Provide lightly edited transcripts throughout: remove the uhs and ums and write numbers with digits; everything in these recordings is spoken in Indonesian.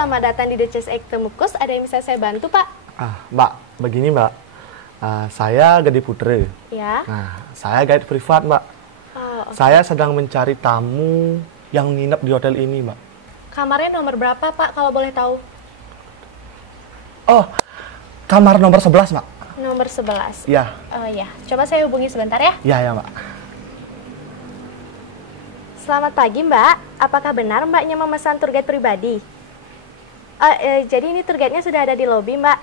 selamat datang di The Chess Egg Temukus. Ada yang bisa saya bantu, Pak? Mbak, begini Mbak. Saya Gede Putra. Ya. Nah, saya guide privat, Mbak. Oh, okay. Saya sedang mencari tamu yang nginep di hotel ini, Mbak. Kamarnya nomor berapa, Pak, kalau boleh tahu? Oh, kamar nomor 11, Mbak. Nomor 11? Iya. Oh ya, coba saya hubungi sebentar ya. Iya, Mbak. Selamat pagi, Mbak. Apakah benar Mbaknya memesan tour guide pribadi? Jadi ini tour guide-nya sudah ada di lobi, Mbak.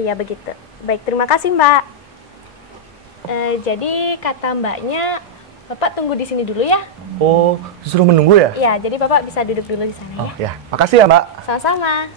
Iya, begitu. Baik, terima kasih, Mbak. Jadi kata Mbaknya, Bapak tunggu di sini dulu ya. Oh, disuruh menunggu ya? Iya, jadi Bapak bisa duduk dulu di sana Oh, ya. ya. Makasih ya, Mbak. Sama-sama.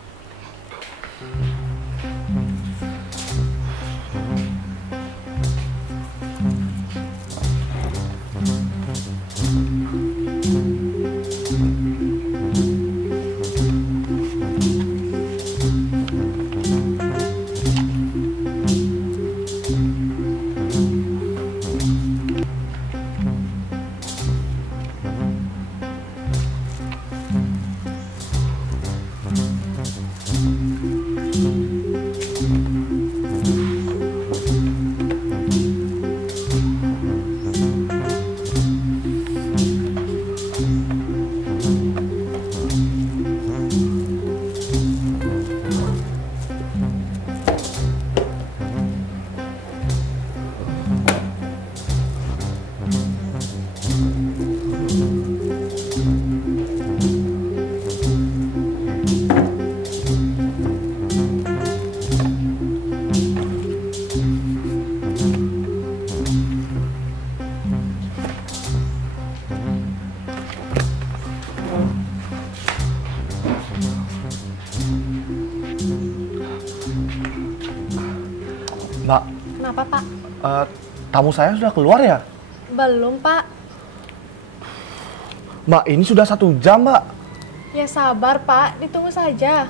Mbak, Kenapa, Pak? tamu saya sudah keluar ya? Belum, Pak. Mbak, ini sudah 1 jam, Mbak. Ya sabar, Pak. Ditunggu saja.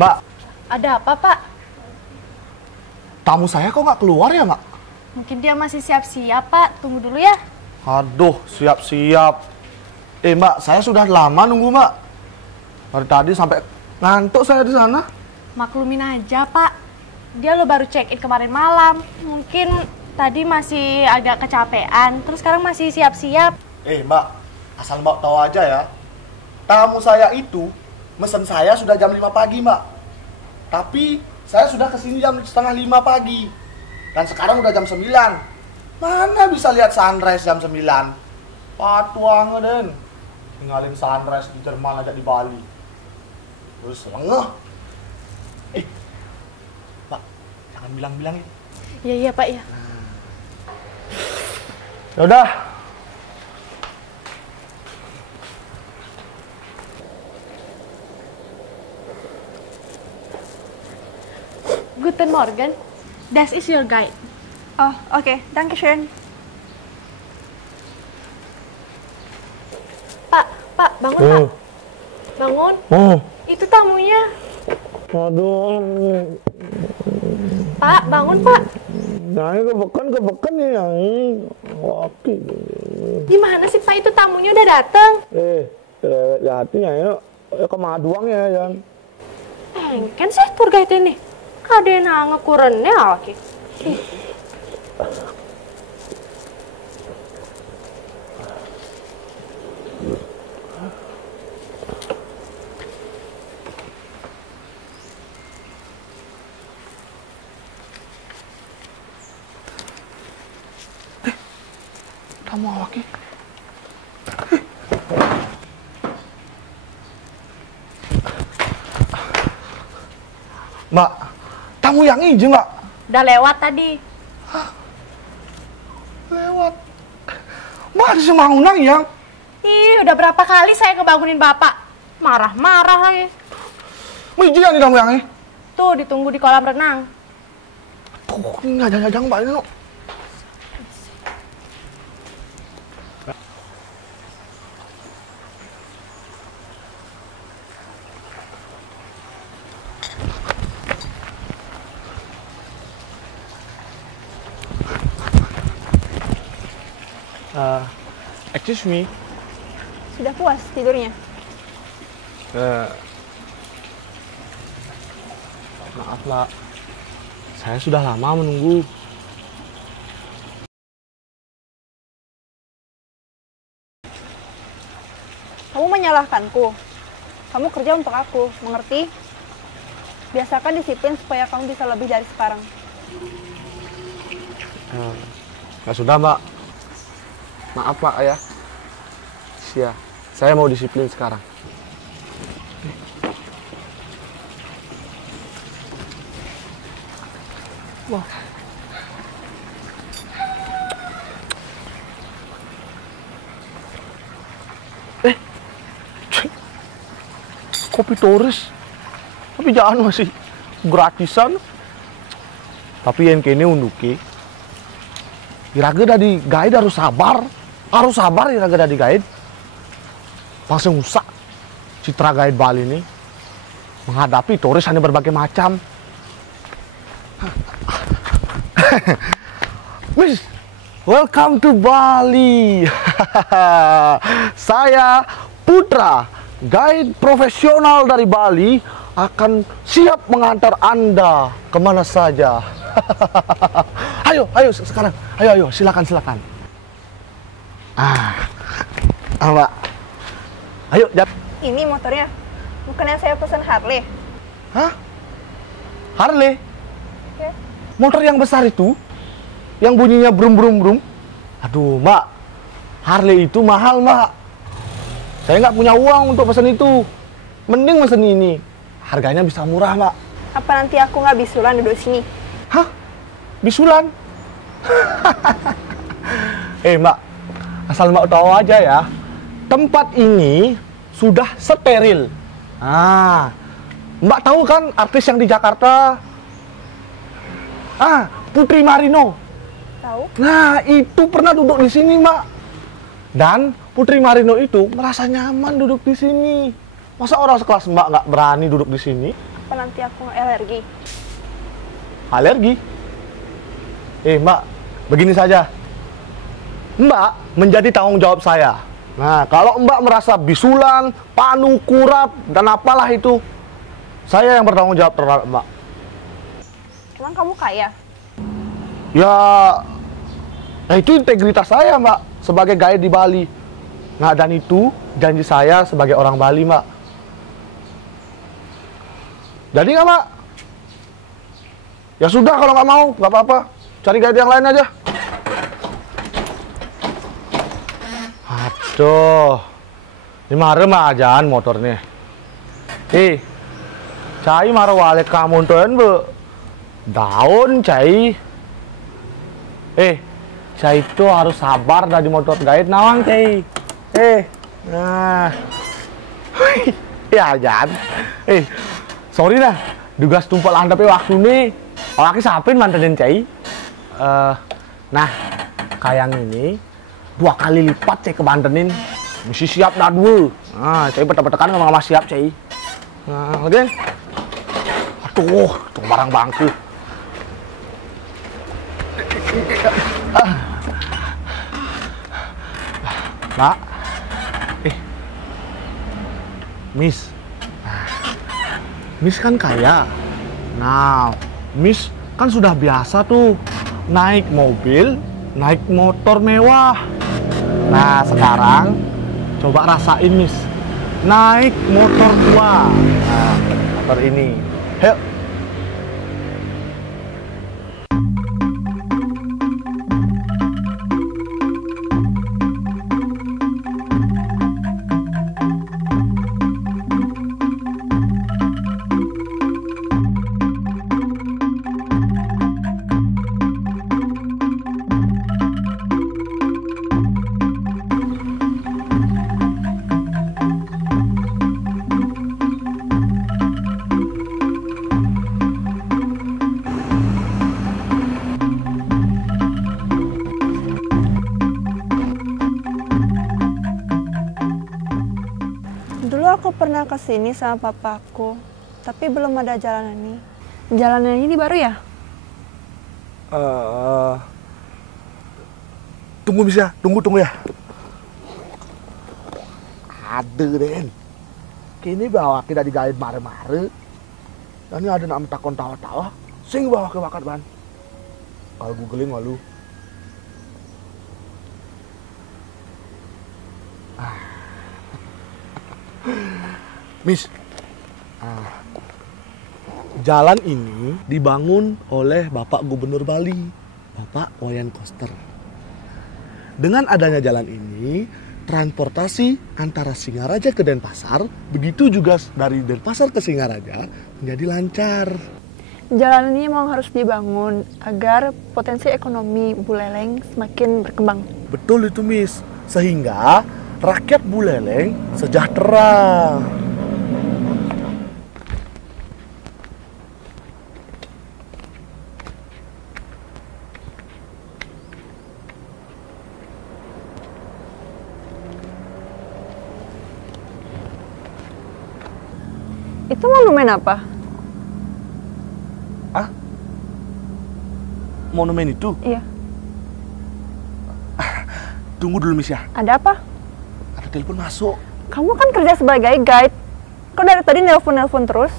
Mbak, Ada apa, Pak? tamu saya kok nggak keluar ya, Mbak? Mungkin dia masih siap-siap, Pak. Tunggu dulu ya. Aduh, siap-siap. Mbak, saya sudah lama nunggu, Mbak. Dari tadi sampai ngantuk saya di sana. Maklumin aja, Pak. Dia lo baru check-in kemarin malam. Mungkin tadi masih agak kecapean. Terus sekarang masih siap-siap. Mbak, asal Mbak tahu aja ya. Tamu saya itu mesen saya sudah jam 5 pagi, Mbak. Tapi saya sudah kesini jam setengah 5 pagi. Dan sekarang udah jam 9. Mana bisa lihat sunrise jam 9? Patuang den. Tinggalin sunrise di Jerman aja di Bali. Terus lengah. Mbak, jangan bilang-bilang ya. Iya, Pak, ya. Yaudah. Guten Morgen. Das is your guide. Oh, okay. Dankeschön. Pak, bangun, Pak. Bangun. Itu tamunya. Aduh. Pak, bangun, Pak. Nah, kebeken ya. Oke. Gimana sih, Pak? Itu tamunya udah datang. Lihatnya ya. Kemaduang ya, Jan. Kan sih tour guide ini. Kadena ngekurennya lagi. Kamu lagi. Mbak, tamu yang hijau, Mbak. Udah lewat tadi. Lewat. Mbak, di Semangunang yang. Ih, udah berapa kali saya ngebangunin Bapak. Marah-marah lagi. Mijian di tamu yang ini. Tuh, ditunggu di kolam renang. Tuh, ini ngajang-ngajang Mbak ini loh. Excuse me. Sudah puas tidurnya? Maaf, Mbak. Saya sudah lama menunggu. Kamu menyalahkanku. Kamu kerja untuk aku, mengerti? Biasakan disiplin supaya kamu bisa lebih dari sekarang. Ya sudah, Mbak. Maaf, Pak, ya. Saya mau disiplin sekarang. Wah. Kopi turis. Tapi jangan masih gratisan. Tapi yang kini unduki. Iraga dari guide harus sabar. Harus sabar iraga dari guide. Langsung rusak citra guide Bali ini. Menghadapi turis hanya berbagai macam. Miss, welcome to Bali. Saya Putra, guide profesional dari Bali, akan siap mengantar Anda kemana saja. Ayo sekarang, ayo, silakan. Mbak, ayo. Ini motornya, bukannya saya pesan Harley? Hah? Harley? Oke. Motor yang besar itu, yang bunyinya brum brum brum. Aduh, Mbak, Harley itu mahal, Mbak. Saya nggak punya uang untuk pesan itu. Mending pesan ini. Harganya bisa murah, Mbak. Apa nanti aku nggak bisulan duduk sini? Hah? Bisulan? Mbak, asal Mbak tahu aja ya, tempat ini sudah steril. Mbak tahu kan artis yang di Jakarta? Putri Marino. Tahu? Nah, itu pernah duduk di sini, Mbak. Dan Putri Marino itu merasa nyaman duduk di sini. Masa orang sekelas Mbak nggak berani duduk di sini? Apa nanti aku alergi? Alergi? Mbak, begini saja. Mbak menjadi tanggung jawab saya. Nah, kalau Mbak merasa bisulan, panu, kurap, dan apalah itu, saya yang bertanggung jawab terhadap Mbak. Emang kamu kaya? Ya, itu integritas saya, Mbak, sebagai guide di Bali. Nah, dan itu janji saya sebagai orang Bali, Mbak. Jadi nggak, Mbak? Ya sudah, kalau nggak mau, nggak apa-apa. Cari guide yang lain aja. Aduh, ini marem ajaan motornya. Cai marah wale kamu tuan bu. Daun cai. Cai itu harus sabar dari motor guide nawang cai. Nah. Ya ajaan. Sorry dah. Dugas tumpal anda pe waktu nih. Awaki sapin mantenin cai. Nah, kayang ini 2 kali lipat cai kebantenin. Mesti siap dah dua. Nah, cai betek-betekan nggak siap cai. Nah, oke. Aduh, tuh barang bangku. Mbak, Miss kan kaya. Nah, Miss kan sudah biasa tuh naik mobil, naik motor mewah. Nah, sekarang coba rasain, Miss, naik motor tua. Nah, motor ini. Yuk. Dulu aku pernah kesini sama papaku, tapi belum ada jalanan ini. Jalanan ini baru ya? Tunggu bisa, tunggu ya. ada Den. Kini bawa kita digait mare-mare. Dan ini ada nak takon tawa-tawa. Sing bawa ke bakat ban. Kalau googling malu. Miss, jalan ini dibangun oleh Bapak Gubernur Bali, Bapak Wayan Koster. Dengan adanya jalan ini, transportasi antara Singaraja ke Denpasar, begitu juga dari Denpasar ke Singaraja menjadi lancar. Jalan ini memang harus dibangun agar potensi ekonomi Buleleng semakin berkembang. Betul itu, Miss. Sehingga rakyat Buleleng sejahtera. Itu monumen apa? Monumen itu? Iya. Tunggu dulu, Miss ya. Ada apa? Ada telepon masuk. Kamu kan kerja sebagai guide. Kok dari tadi nelpon-nelpon terus?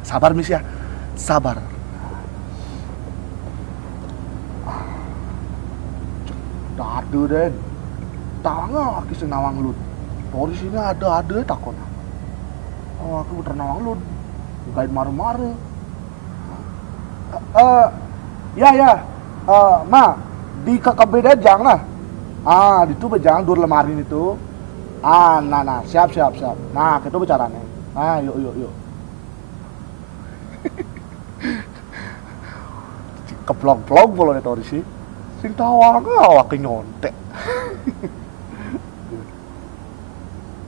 Sabar, Miss ya. Sabar. Ada, Den. Tanga aki senawang lut. Di sini ada takon. Oh, aku ternawang lut. Guide maru-maru. Ya. Ma, di kakak beda jang lah. Di itu bejang dur lemarin itu. Nah, siap. Nah, kita bicaranya. Yuk. Keplong-plong boleh itu di sini. Sing tawang awak nyontek.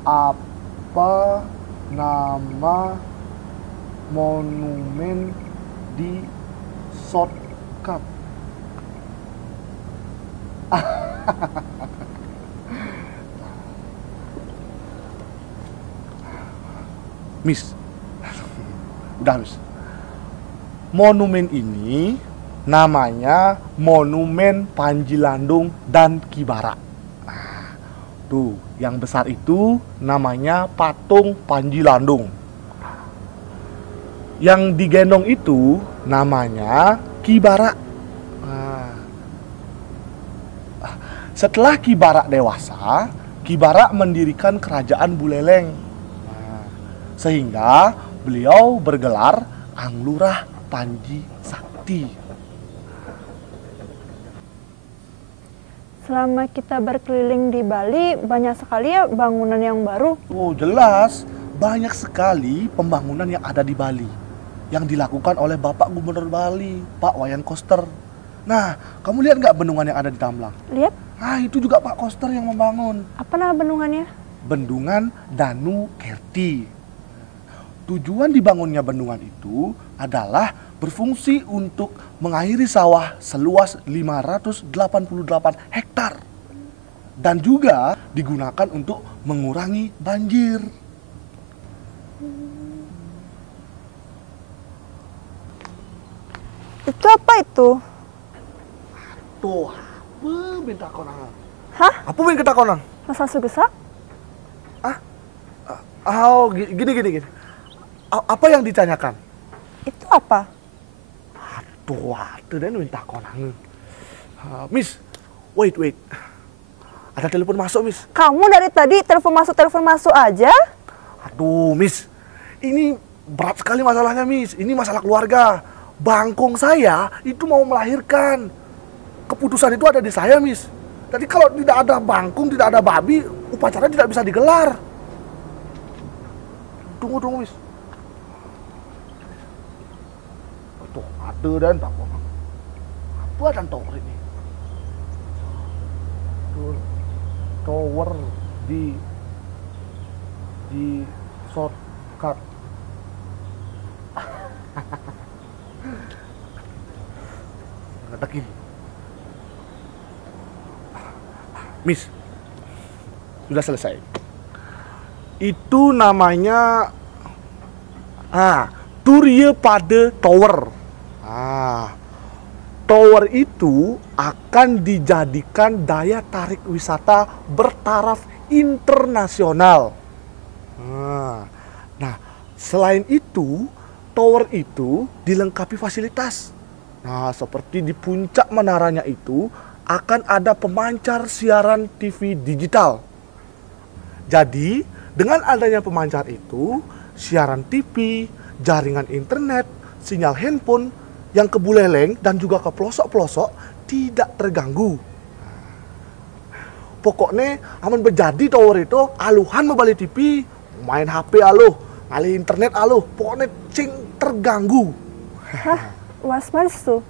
Apa nama monumen di shortcut? Miss, udah Miss. Monumen ini namanya Monumen Panji Landung dan Kibara. Tuh, yang besar itu namanya Patung Panji Landung. Yang digendong itu namanya Kibara. Setelah Kibara dewasa, Kibara mendirikan kerajaan Buleleng. Sehingga beliau bergelar Anglurah Panji Sakti. Selama kita berkeliling di Bali, banyak sekali ya bangunan yang baru. Oh jelas, banyak sekali pembangunan yang ada di Bali yang dilakukan oleh Bapak Gubernur Bali, Pak Wayan Koster. Nah, kamu lihat nggak bendungan yang ada di Tamblang? Lihat, Itu juga Pak Koster yang membangun. apa nama bendungannya? Bendungan Danu Kerti. Tujuan dibangunnya bendungan itu adalah berfungsi untuk mengairi sawah seluas 588 hektar. Dan juga digunakan untuk mengurangi banjir. Itu apa itu? Tuh, apa minta konang? Hah? Apa minta konang? Masa sugesa? Gini. Apa yang ditanyakan? Itu apa? Tuh, dan minta konang. Miss, wait. Ada telepon masuk, Miss. Kamu dari tadi telepon masuk aja? Aduh, Miss. Ini berat sekali masalahnya, Miss. Ini masalah keluarga. Bangkong saya itu mau melahirkan. Keputusan itu ada di saya, Miss. Jadi kalau tidak ada bangkung, tidak ada babi, upacara tidak bisa digelar. Tunggu, Miss. Tuh, ada dan tak apa. Apa dan tower ini? Tower di shortcut. Ngetakin. Miss, sudah selesai. Itu namanya Turye Pade Tower. Tower itu akan dijadikan daya tarik wisata bertaraf internasional. Nah, selain itu, tower itu dilengkapi fasilitas. Nah, seperti di puncak menaranya itu akan ada pemancar siaran TV digital. Jadi, dengan adanya pemancar itu, siaran TV, jaringan internet, sinyal handphone yang ke Buleleng dan juga ke pelosok-pelosok tidak terganggu. Pokoknya aman berjadi tower itu aluhan membalik TV, main HP aluh, ngalih internet aluh, pokoknya cing terganggu. Hah? Was tuh?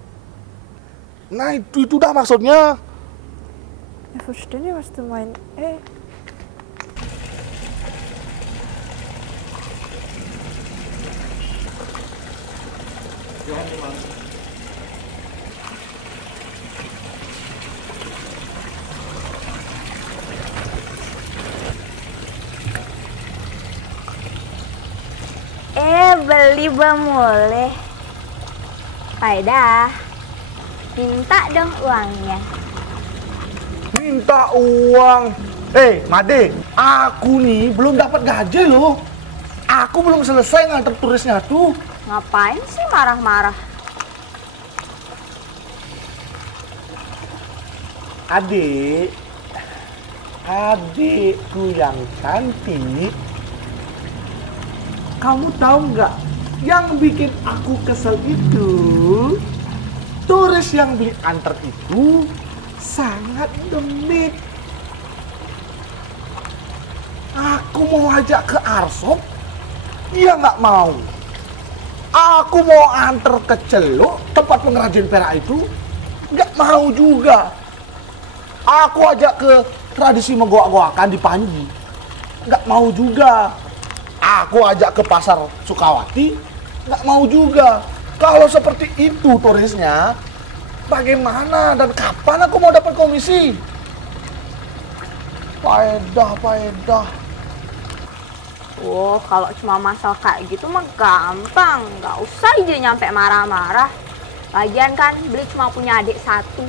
Nah itu dah maksudnya. Jag förstår ni vad du menar? Beli boleh. Faedah. Minta dong uangnya. Minta uang. Made, aku nih belum dapat gaji loh. Aku belum selesai nganter turisnya tuh. Ngapain sih marah-marah? Adikku yang cantik. Kamu tahu nggak, yang bikin aku kesel itu, turis yang beli antar itu sangat demit. Aku mau ajak ke Arsop, dia nggak mau. Aku mau antar ke Celuk, tempat pengrajin perak itu, nggak mau juga. Aku ajak ke tradisi menggoak-goakan di Panji, nggak mau juga. Aku ajak ke pasar Sukawati, nggak mau juga. Kalau seperti itu turisnya, bagaimana dan kapan aku mau dapat komisi? Faedah. Oh, kalau cuma masalah kayak gitu mah gampang. Nggak usah aja nyampe marah-marah. Lagian kan beli cuma punya adik satu.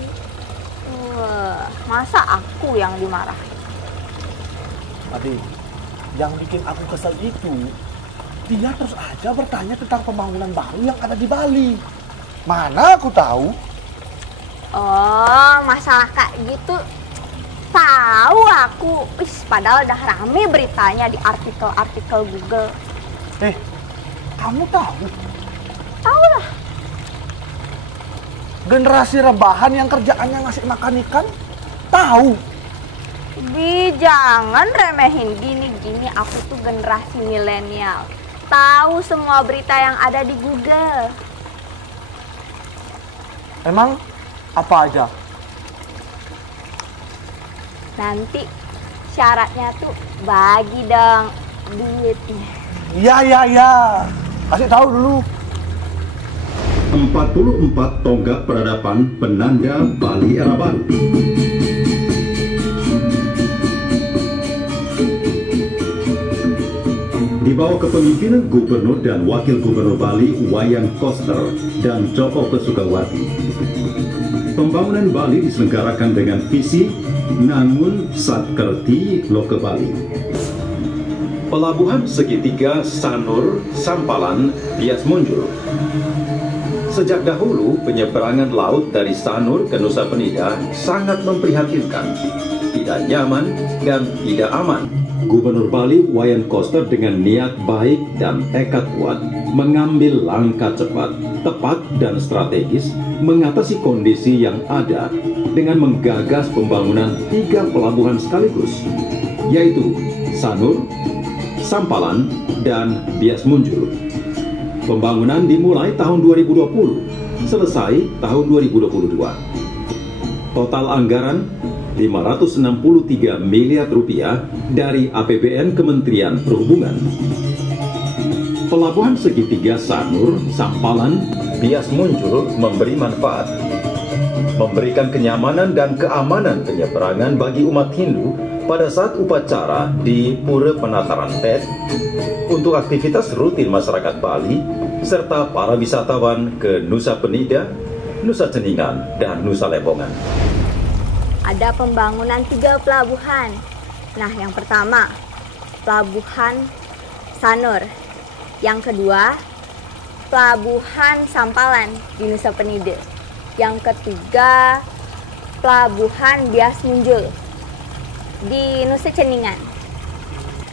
Masa aku yang dimarahin? Adik, yang bikin aku kesel itu, dia terus aja bertanya tentang pembangunan baru yang ada di Bali. Mana aku tahu? Oh, masalah kayak gitu tahu aku. Padahal udah rame beritanya di artikel-artikel Google. Kamu tahu? Tahu lah. Generasi rebahan yang kerjaannya ngasih makan ikan? Tahu? Jangan remehin gini-gini, aku tuh generasi milenial. Tahu semua berita yang ada di Google. Emang apa aja? Nanti syaratnya tuh bagi dong duitnya. Ya. Kasih tahu dulu. 44 tonggak peradaban penanda Bali era baru. Di bawah kepemimpinan Gubernur dan Wakil Gubernur Bali Wayan Koster dan Joko Kesukawati, pembangunan Bali diselenggarakan dengan visi Nangun Satkerti Loke Bali. Pelabuhan segitiga Sanur, Sampalan, Bias Munjul. Sejak dahulu, penyeberangan laut dari Sanur ke Nusa Penida sangat memprihatinkan, tidak nyaman, dan tidak aman. Gubernur Bali Wayan Koster dengan niat baik dan tekad kuat mengambil langkah cepat, tepat, dan strategis mengatasi kondisi yang ada dengan menggagas pembangunan 3 pelabuhan sekaligus, yaitu Sanur, Sampalan, dan Bias Munjul. Pembangunan dimulai tahun 2020, selesai tahun 2022. Total anggaran 563 miliar rupiah dari APBN Kementerian Perhubungan. Pelabuhan segitiga Sanur, Sampalan, Bias Munjul memberi manfaat, memberikan kenyamanan dan keamanan penyeberangan bagi umat Hindu pada saat upacara di Pura Penataran Tet, untuk aktivitas rutin masyarakat Bali, serta para wisatawan ke Nusa Penida, Nusa Ceningan, dan Nusa Lembongan. Ada pembangunan 3 pelabuhan, Nah, yang pertama, Pelabuhan Sanur. Yang kedua, Pelabuhan Sampalan di Nusa Penida. Yang ketiga, Pelabuhan Bias Munjul di Nusa Ceningan.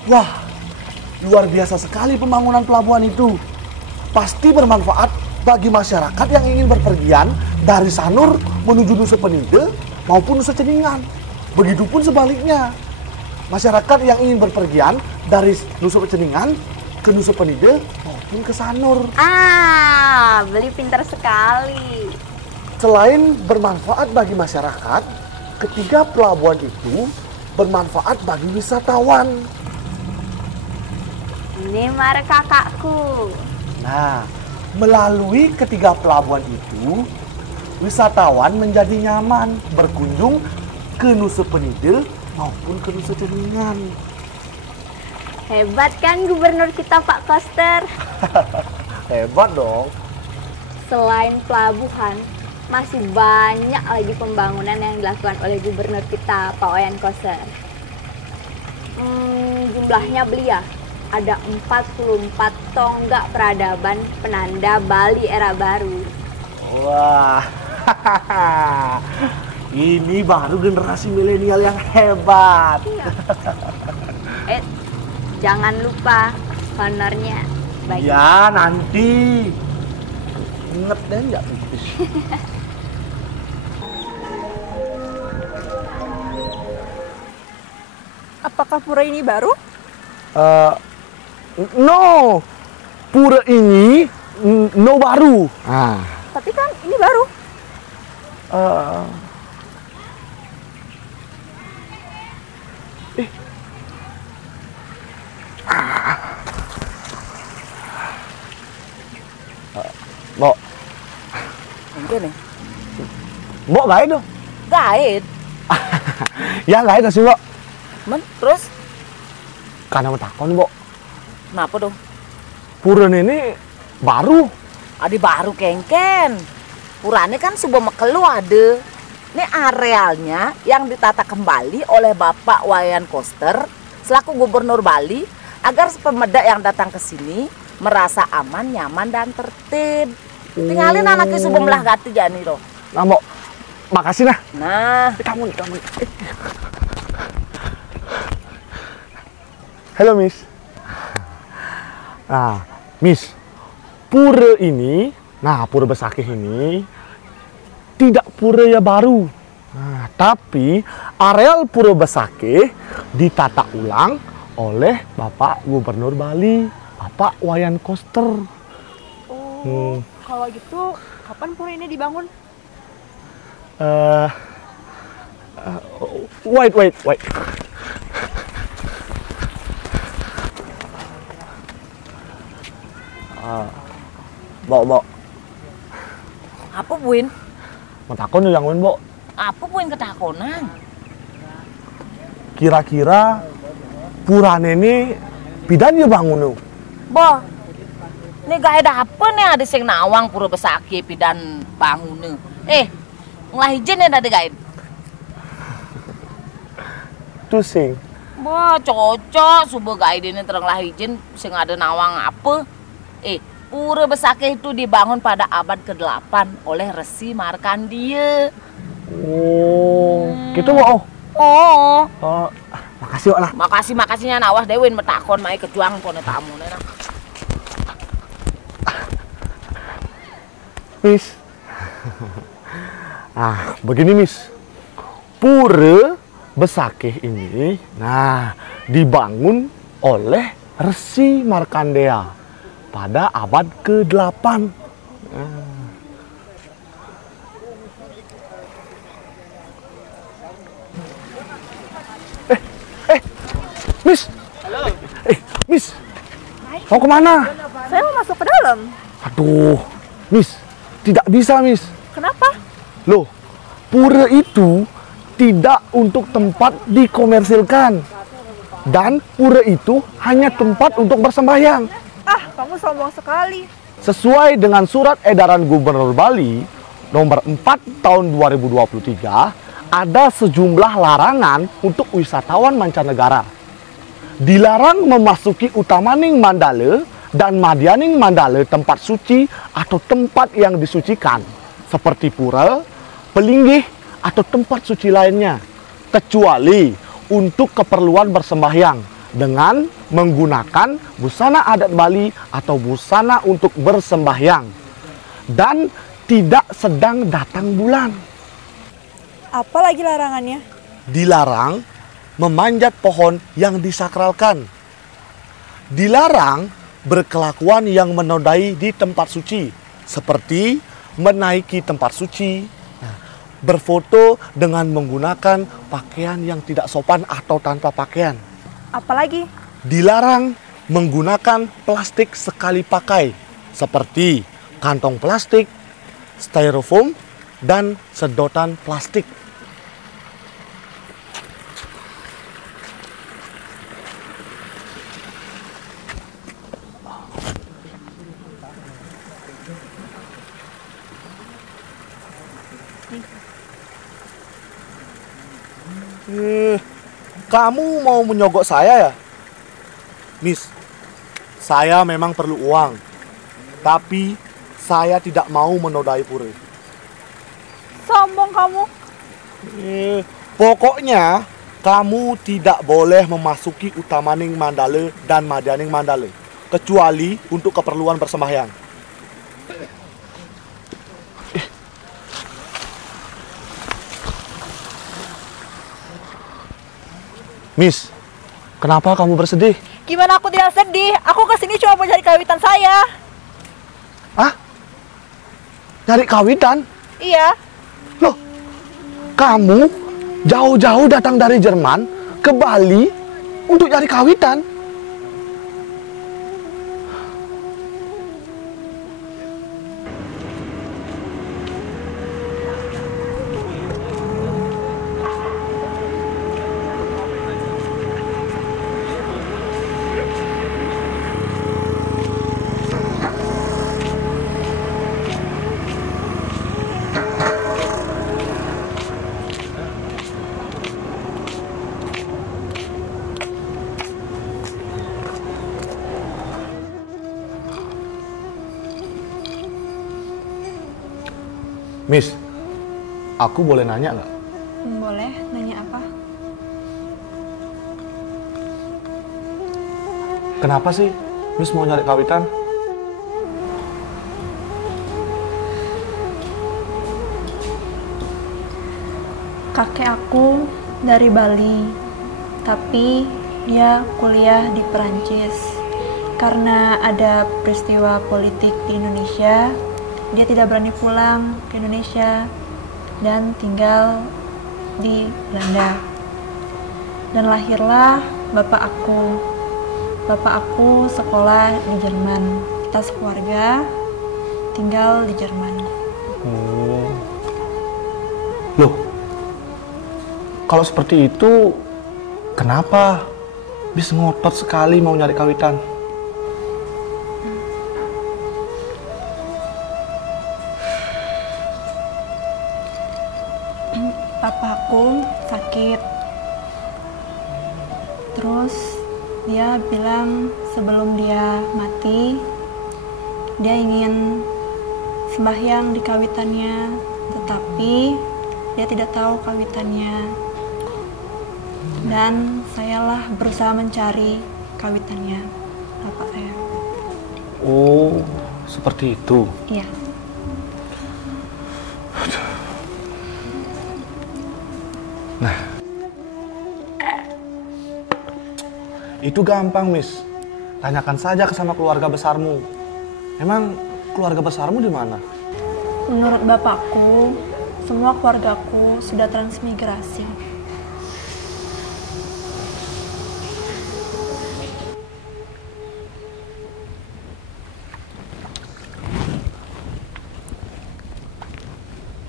Wah, luar biasa sekali pembangunan pelabuhan itu. Pasti bermanfaat bagi masyarakat yang ingin berpergian dari Sanur menuju Nusa Penida maupun Nusa Ceningan. Begitupun sebaliknya. Masyarakat yang ingin berpergian dari Nusa Ceningan ke Nusa Penida maupun ke Sanur. Beli pintar sekali. Selain bermanfaat bagi masyarakat, ketiga pelabuhan itu bermanfaat bagi wisatawan. Ini mare kakakku. Nah, melalui ketiga pelabuhan itu, wisatawan menjadi nyaman berkunjung ke Nusa Penida maupun ke Nusa Ceningan. Hebat kan gubernur kita Pak Koster? Hebat dong. Selain pelabuhan, masih banyak lagi pembangunan yang dilakukan oleh gubernur kita Pak Wayan Koster. Jumlahnya belia. Ada 44 tonggak peradaban penanda Bali era baru. Wah, ini baru generasi milenial yang hebat. Jangan lupa honornya. Bagi Ya, nanti. Ingat deh nggak? Apakah pura ini baru? No, pura ini no baru. Tapi kan ini baru. Mbok, Gini, Mbok gaib dong. gaib. Ya gaib kasih Mbok. Men, terus Karena takon Mbok, kenapa dong? pura ini baru. Adi baru kengken. Purane kan subuh mekelu ada. Ini arealnya yang ditata kembali oleh Bapak Wayan Koster selaku Gubernur Bali agar pemuda yang datang ke sini merasa aman, nyaman, dan tertib. Tinggalin anaknya subuh melah gati jani loh. Nah Mbok, makasih nah. Nah, Kamu. Halo Miss. Nah, Miss, pura ini, pura Besakih ini tidak pura ya baru. Nah, tapi areal pura Besakih ditata ulang oleh Bapak Gubernur Bali, Bapak Wayan Koster. Kalau gitu, kapan pura ini dibangun? Wait. Mbok. apa buin? Matakon yang Mbok. Apa buin ketakonan? Kira-kira purane ini pidan ya bangun. Boh, ini gak ada apa nih ada sing nawang pura Besakih pidan bangun. Ngelahijin ya dari gaib. Tusing. Wah, cocok subuh gaib ini terang lahijin sing ada nawang apa. Pura Besakih itu dibangun pada abad ke-8 oleh Resi Markandia. Oh, gitu Mbok. Oh, Makasih Mbok lah. makasihnya nawas dewin metakon mai kejuang kono tamu nena. Miss. Begini Miss. Pura Besakih ini, dibangun oleh Resi Markandeya pada abad ke-8. Miss. Halo. Miss. Mau kemana? Saya mau masuk ke dalam. Aduh, Miss. Tidak bisa, Miss. Kenapa? Loh, pura itu tidak untuk tempat dikomersilkan. Dan pura itu hanya tempat untuk bersembahyang. Kamu sombong sekali. Sesuai dengan surat edaran Gubernur Bali nomor 4 tahun 2023, ada sejumlah larangan untuk wisatawan mancanegara. Dilarang memasuki Utamaning Mandala dan Madyaning Mandala, tempat suci atau tempat yang disucikan, seperti pura, pelinggih, atau tempat suci lainnya, kecuali untuk keperluan bersembahyang dengan menggunakan busana adat Bali atau busana untuk bersembahyang, dan tidak sedang datang bulan. Apa lagi larangannya? Dilarang memanjat pohon yang disakralkan. Dilarang berkelakuan yang menodai di tempat suci, seperti menaiki tempat suci, berfoto dengan menggunakan pakaian yang tidak sopan atau tanpa pakaian. Apalagi? Dilarang menggunakan plastik sekali pakai, seperti kantong plastik, styrofoam, dan sedotan plastik. Kamu mau menyogok saya ya? Miss, saya memang perlu uang, tapi saya tidak mau menodai pura. Sombong kamu. Pokoknya kamu tidak boleh memasuki Utamaning Mandala dan Madyaning Mandala, kecuali untuk keperluan bersembahyang. Miss, kenapa kamu bersedih? Gimana aku tidak sedih? Aku kesini cuma mau cari kawitan saya. Ah? Nyari kawitan? Iya. Loh, kamu jauh-jauh datang dari Jerman ke Bali untuk nyari kawitan? Miss, aku boleh nanya nggak? Boleh, nanya apa? Kenapa sih Miss mau nyari kawitan? Kakek aku dari Bali, tapi dia kuliah di Perancis. Karena ada peristiwa politik di Indonesia, dia tidak berani pulang ke Indonesia dan tinggal di Belanda. Dan lahirlah bapak aku. Bapak aku sekolah di Jerman. Kita sekeluarga tinggal di Jerman. Loh, kalau seperti itu, kenapa bisa ngotot sekali mau nyari kawitan? Papaku sakit. Terus dia bilang sebelum dia mati, dia ingin sembahyang di kawitannya, tetapi dia tidak tahu kawitannya. Dan sayalah berusaha mencari kawitannya bapak saya. Oh, seperti itu. Iya. Nah, itu gampang, Miss. Tanyakan saja sama keluarga besarmu. Emang keluarga besarmu di mana? Menurut bapakku, semua keluargaku sudah transmigrasi.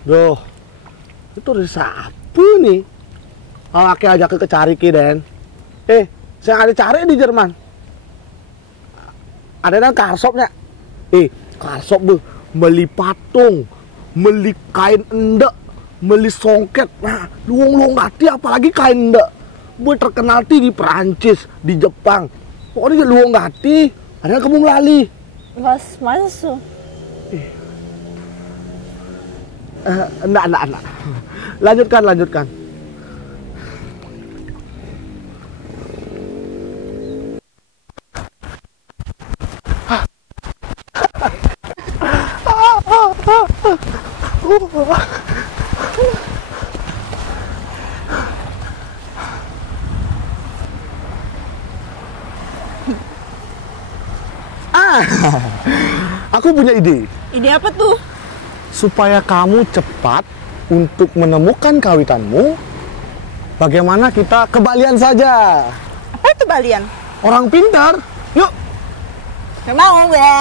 Duh, itu dari siapa nih? Aku ajak ke cari ki, Den. Saya ada cari di Jerman. Ada yang karsopnya. Karsop tuh, beli patung, beli kain endek, Melis songket. Nah, luang-luang hati apalagi kain ndak. Gue terkenal di Perancis, di Jepang. Pokoknya luang hati. Padahal kamu melali. Was masuk. Enggak. Lanjutkan. Aku punya ide. Ide apa tuh? Supaya kamu cepat untuk menemukan kawitanmu, bagaimana kita kebalian saja? Apa itu balian? Orang pintar. Yuk. Gak mau gue.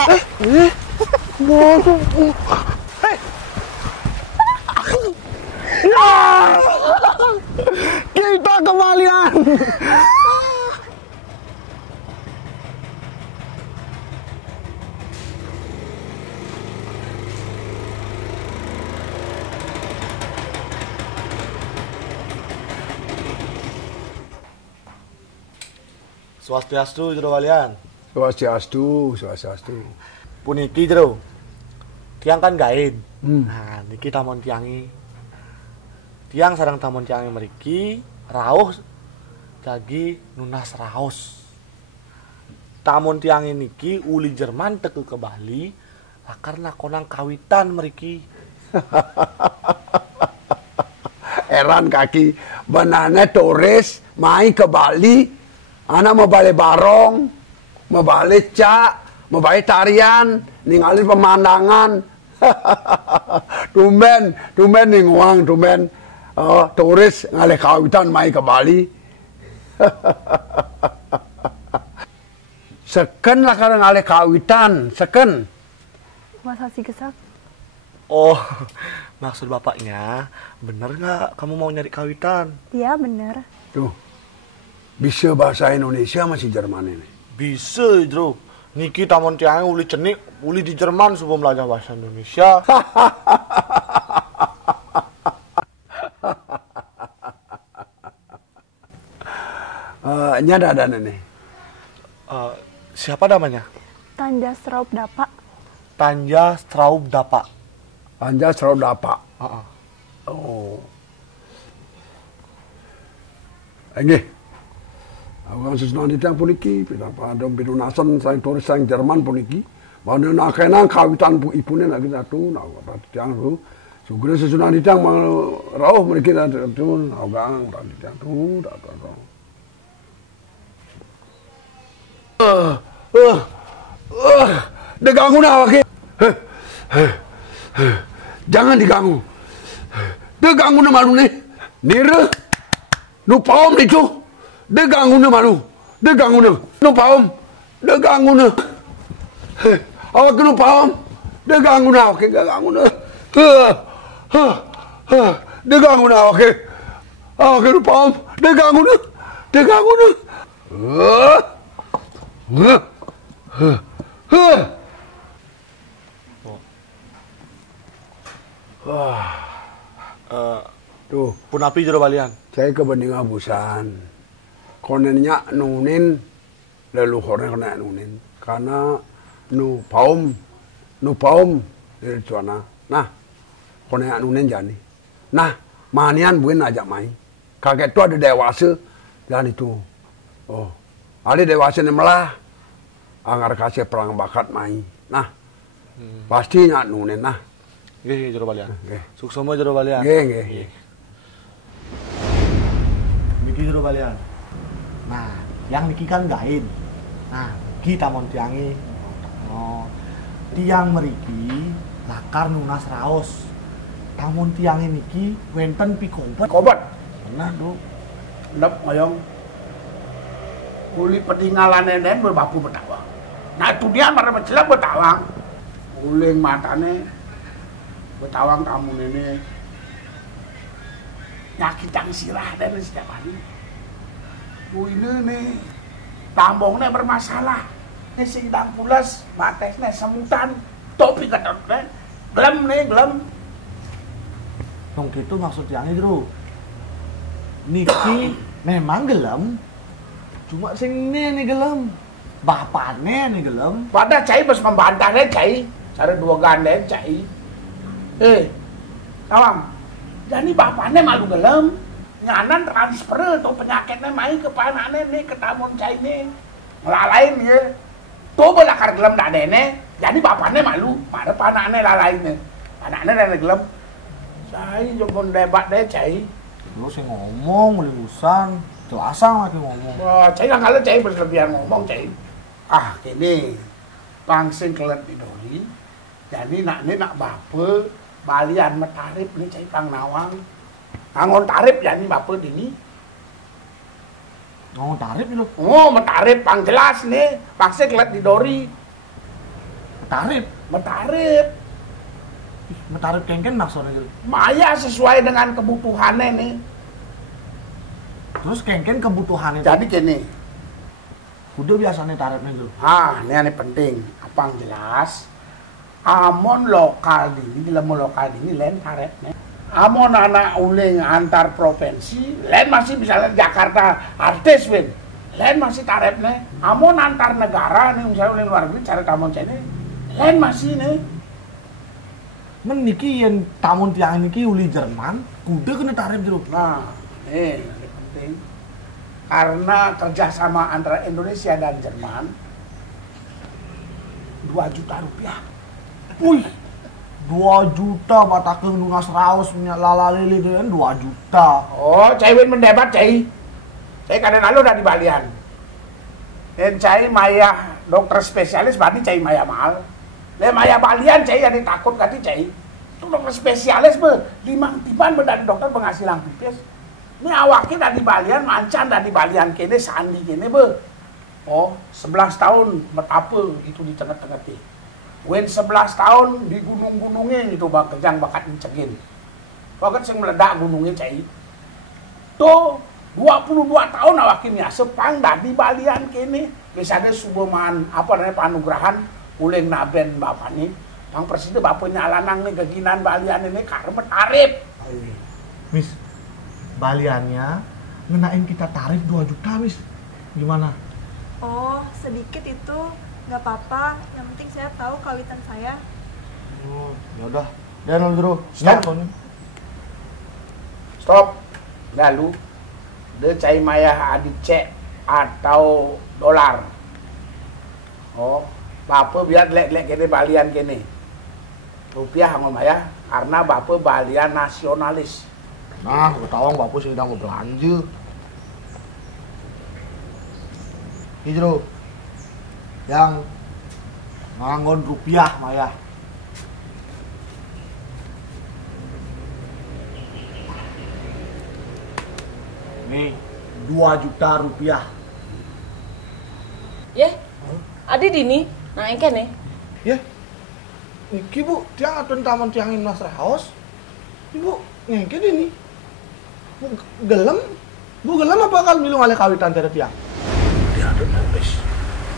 Kita kebalian. Swastiastu jero kalian. Swastiastu. Puniki jero. Tiang kan gain. Nah, niki tamon tiangi. Tiang sarang tamon tiangi meriki rauh jagi nunas raos. Tamon tiangi niki uli Jerman teke ke Bali karena konang kawitan meriki. Eran kaki benane turis mai ke Bali. Anak mau balik barong, mau balik cak, mau balik tarian, ninggalin pemandangan. tumben nih nguang, turis ngalih kawitan mai ke Bali. Seken lah karena ngalih kawitan, seken. Masa sih kesak? Oh, maksud bapaknya, bener nggak kamu mau nyari kawitan? Iya bener. Tuh, bisa bahasa Indonesia masih Jerman ini? Bisa, Bro. Niki tamon tiangnya uli cenik, uli di Jerman sebelum belajar bahasa Indonesia. Nyada ada nih. Siapa namanya? Tanja Straub Dapa. Tanja Straub Dapa. Tanja Straub Dapa. Oh. Enggih. Aku kan sesuatu yang puniki, pada pidunasan sang turis sang Jerman puniki. Mana nak kena kawitan bu ibunya nak kita tu, nak tiang tu. Sugera sesuatu yang mau rauh mereka tu, agang tiang tu, tak. Diganggu nak wakil. Jangan diganggu. Diganggu nak malu ni. Nira, nu paham ni tu. Diganggu na malu. Diganggu na. No paham. Diganggu na. Awak no paham. Diganggu na. Okay, diganggu na. Diganggu na. Okay. Awak no paham. Diganggu na. Diganggu na. Tuh, punapi jero balian. Saya kebeningan busan. Konennya nunin leluhurnya kena nunin karena nu paum dari tuana. Nah, konennya nunin jani. Nah, manian buin ajak main. Kakek tu ada dewasa dan itu. Oh, ada dewasa ni melah. Anggar kasih perang bakat main. Nah, pasti nak nunin nah. Nggih, jero balian. Suksoma jero balian. Nggih. Niki jero balian. Nah, yang niki kan gain. Nah, kita mon tiangi. Oh, tiang meriki lakar nunas raos. Tamun tiang niki wenten pikobat. Kobat. Nah, Du. Ndap ngoyong. Uli peninggalan nenen berbapu betawang. Nah, itu dia marah mencelam betawang. Uling matane betawang kamu nene. Nyakitang sirah dan setiap hari. Ini nih, tambongnya bermasalah. Ini sindang pulas, matesnya semutan, topi ketot, gelem nih, gelem. Tong itu maksud yang itu. Niki memang gelem. Cuma sing nih gelem. Bapaknya nih gelem. Pada cai bos membantahnya cai. Cara dua ganda cai. Awang. Jadi bapaknya malu gelem. Nyanan transfer atau penyakitnya main ke panaknya nih, ke tamun cai nih. Ngelalain ya. Tuh belakar gelem dak dene. Jadi bapaknya malu. Pada panaknya lalain nih. Anaknya rene gelem. Cai jompon debat deh cai. Lu sih ngomong urusan. Jelasang lagi ngomong. Wah, cai lah kalau cai berlebihan ngomong cai. Kini langsung kelet didori. Jadi nak bape balian metarip nih cai pang nawang. Angon tarip jadi bape dini. Ngomong tarif itu? Oh, metarip pang jelas nih. Langsung kelet didori. Tarif? Metarip. Metarip kengken maksudnya gitu? Maya sesuai dengan kebutuhannya nih. Terus kengken kebutuhannya. Jadi gini. Udah biasanya tarifnya gitu. Ini penting. Apa yang jelas? Amon lokal dini, ilmu lokal dini lain tarifnya. Amon anak uling antar provinsi, lain masih misalnya Jakarta artis win. Lain masih tarifnya. Amon antar negara nih misalnya uling luar negeri cari tamun sini. Lain masih nih. Meniki yang tamun tiang niki uli Jerman, kuda kena tarif jeruk. Nah, ini penting. Karena kerjasama antara Indonesia dan Jerman 2 juta rupiah. Wih, 2 juta batakeun lungas raos minyak lala lili itu kan 2 juta. Oh, cewek mendebat cai. Cai kadang lalu udah di Balian. Dan cai maya dokter spesialis berarti cai maya mahal. Le maya Balian cai yang takut kati cai. Itu dokter spesialis be, limang tiban dari dokter penghasilan pipis. Ini awaknya dari Balian, mancan dari Balian kene sandi kene be. Oh, 11 tahun betapa itu di tengah-tengah teh. Wen 11 tahun di gunung-gunungnya itu bang kejang bakat mencegin. Bakat sing meledak gunungnya cai. Tuh 22 tahun awaknya sepang dari Balian kene. Biasanya suboman apa namanya panugrahan uling naben bapak nih. Bang presiden bapaknya alanang nih keginan Balian ini karena tarif. Miss, Baliannya ngenain kita tarif 2 juta, Miss. Gimana? Oh, sedikit itu nggak apa-apa. Yang penting saya tahu kawitan saya. Oh, ya udah. Dan dulu. Stop. Lalu de cai maya adi cek atau dolar. Oh, bapak biar lek-lek kene Balian kene. Rupiah ngomong maya karena bapak Balian nasionalis. Nah, ketawang bapak sedang berbelanja. Hijro, yang nganggon rupiah maya. Nih, 2 juta rupiah. Adi dini, nah engke nih. Niki bu, tiang atun taman tiangin mas raos. Ibu, ngengke dini. Bu gelem apa kalau milung ale kawitan tere tiang? Dia ada nulis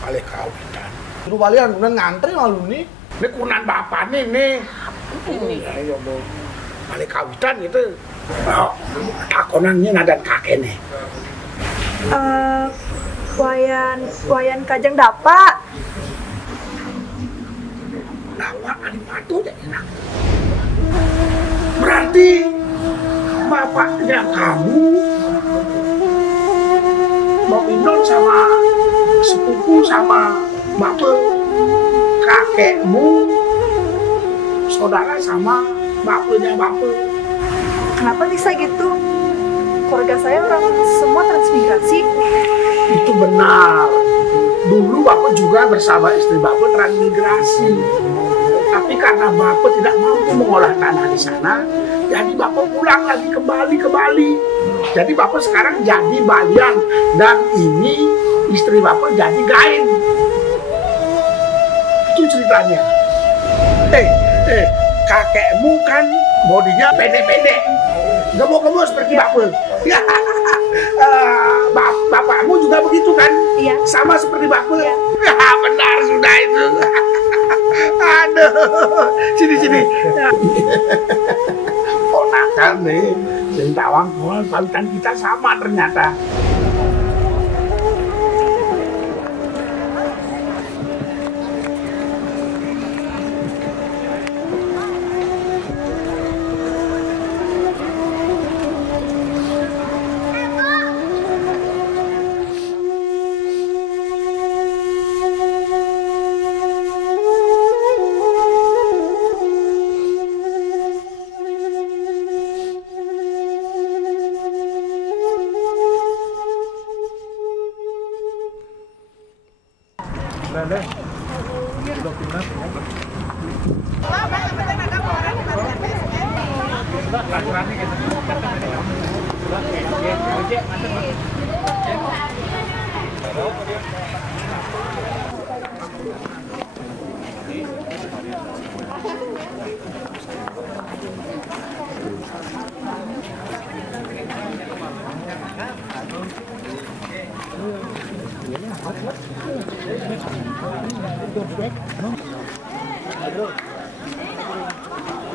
ale kawitan. Terus Balian udah ngantri malu nih. Ini kunan bapak nih. Ayo bu, ale kawitan gitu. Oh, takonannya nadan kakek nih. Wayan kajang dapak. Lawak alipatu deh enak. Berarti bapaknya kamu mau minum sama sepupu sama bapak kakekmu saudara sama bapaknya bapak. Kenapa bisa gitu? Keluarga saya orang semua transmigrasi. Itu benar. Dulu bapak juga bersama istri bapak transmigrasi. Tapi karena bapak tidak mampu mengolah tanah di sana, jadi bapak pulang lagi kembali ke Bali. Jadi bapak sekarang jadi Balian dan ini istri bapak jadi Gain. Itu ceritanya. Kakekmu kan bodinya pendek-pendek, gemuk-gemuk seperti bapak. Bapakmu juga begitu kan? Iya. Sama seperti bapak. Iya. Benar sudah itu. Aduh, sini. kok nakal nih. Sing tawang pawitan kita sama ternyata.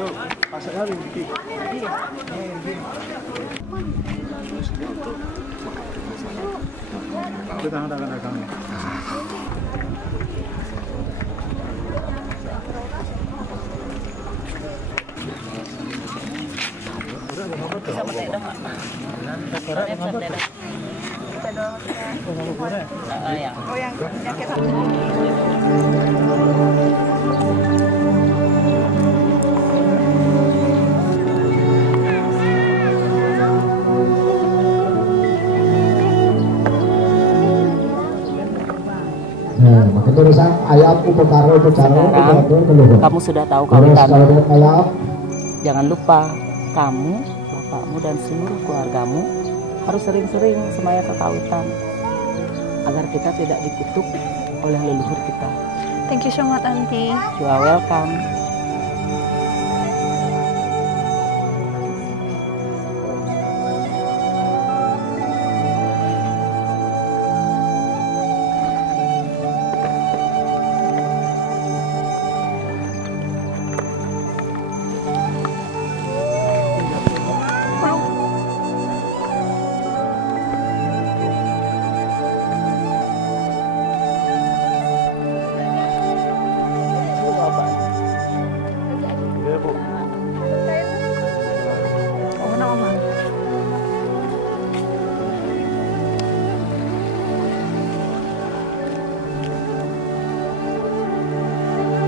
Sekarang kamu sudah tahu kawitan. Jangan lupa kamu, bapakmu dan seluruh keluargamu harus sering-sering semaya kekawitan agar kita tidak dikutuk oleh leluhur kita. Thank you so much, Auntie. You are welcome.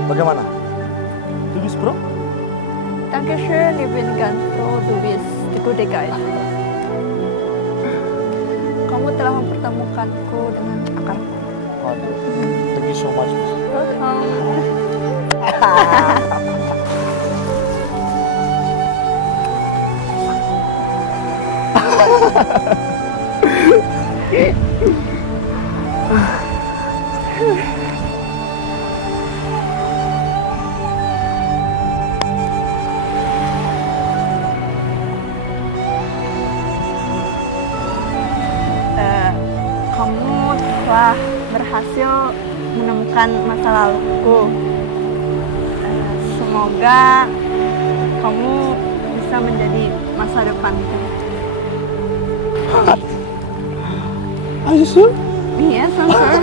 Bagaimana? Du bist Bro? Dankeschön, ich bin ganz froh, du bist die gute Guide. Kamu telah mempertemukanku dengan akarku. Thank you so much. Kamu telah berhasil menemukan masa laluku. Semoga kamu bisa menjadi masa depanku. Are you sure? Yes, I'm sure.